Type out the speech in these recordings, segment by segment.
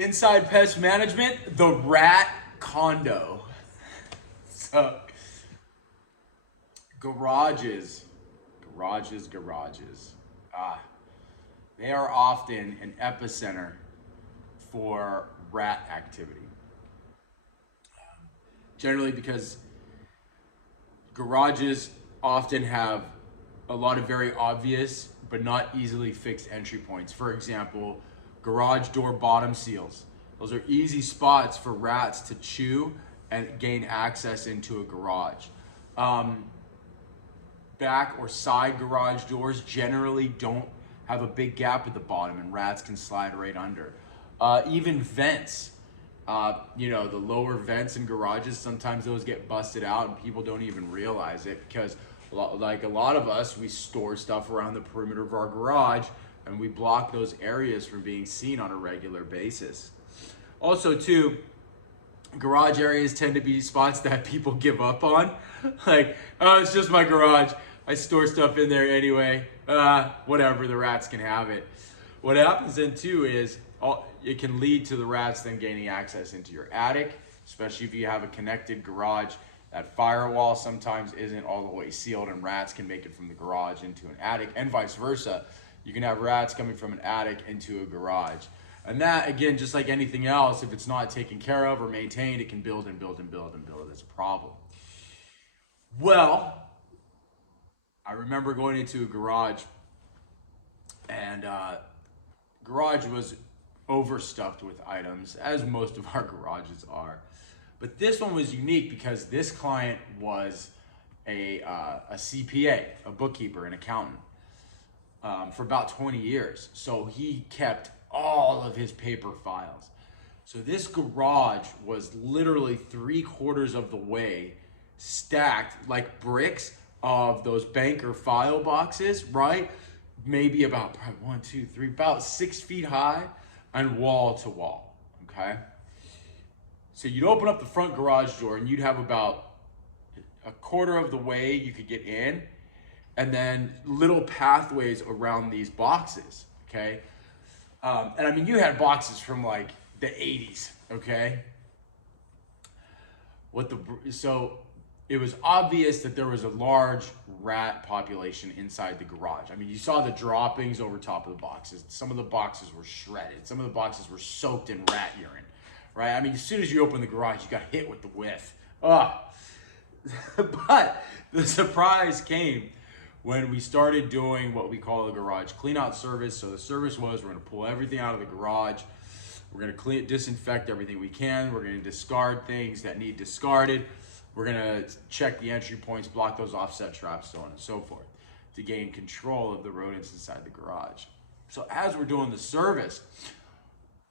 Inside pest management, the rat condo. So, garages. They are often an epicenter for rat activity. Generally because garages often have a lot of very obvious but not easily fixed entry points. For example, garage door bottom seals. Those are easy spots for rats to chew and gain access into a garage. Back or side garage doors generally don't have a big gap at the bottom and rats can slide right under. Even vents, the lower vents in garages, sometimes those get busted out and people don't even realize it because like a lot of us, we store stuff around the perimeter of our garage and we block those areas from being seen on a regular basis. Also too, garage areas tend to be spots that people give up on. Like, oh, it's just my garage. I store stuff in there anyway. Whatever, the rats can have it. What happens then too is it can lead to the rats then gaining access into your attic, especially if you have a connected garage. That firewall sometimes isn't all the way sealed and rats can make it from the garage into an attic and vice versa. You can have rats coming from an attic into a garage. And that, again, just like anything else, if it's not taken care of or maintained, it can build and build and build and build as a problem. Well, I remember going into a garage and garage was overstuffed with items, as most of our garages are. But this one was unique because this client was a CPA, a bookkeeper, an accountant, for about 20 years. So he kept all of his paper files. So this garage was literally 3/4 of the way stacked like bricks of those banker file boxes, right? Maybe about about 6 feet high and wall to wall, okay? So you'd open up the front garage door and you'd have about 1/4 of the way you could get in and then little pathways around these boxes, okay? And I mean, you had boxes from like the 80s, okay? So it was obvious that there was a large rat population inside the garage. I mean, you saw the droppings over top of the boxes. Some of the boxes were shredded. Some of the boxes were soaked in rat urine, right? I mean, as soon as you open the garage, you got hit with the whiff. But the surprise came when we started doing what we call a garage clean out service. So the service was, we're gonna pull everything out of the garage. We're gonna disinfect everything we can. We're gonna discard things that need discarded. We're gonna check the entry points, block those offset traps, so on and so forth, to gain control of the rodents inside the garage. So as we're doing the service,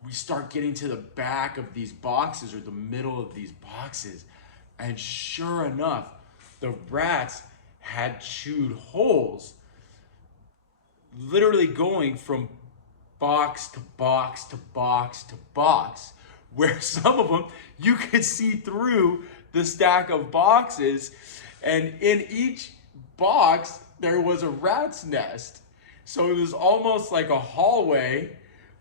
we start getting to the back of these boxes or the middle of these boxes. And sure enough, the rats had chewed holes, literally going from box to box to box to box, where some of them you could see through the stack of boxes, and in each box there was a rat's nest. So it was almost like a hallway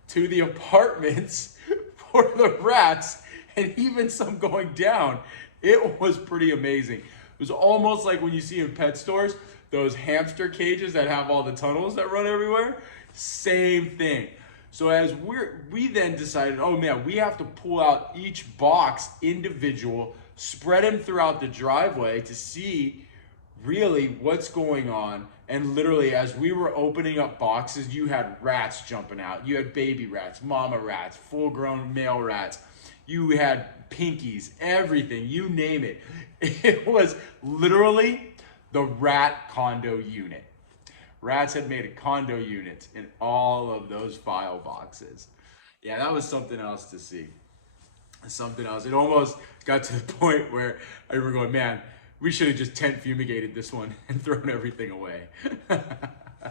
to the apartments for the rats, and even some going down. It was pretty amazing. It was almost like when you see in pet stores, those hamster cages that have all the tunnels that run everywhere. Same thing. So as we then decided, oh man, we have to pull out each box individual, spread them throughout the driveway to see really what's going on. And literally as we were opening up boxes, you had rats jumping out. You had baby rats, mama rats, full grown male rats. You had pinkies, everything, you name it. It was literally the rat condo unit. Rats had made a condo unit in all of those file boxes. Yeah, that was something else to see. Something else. It almost got to the point where I remember going, man, we should have just tent fumigated this one and thrown everything away.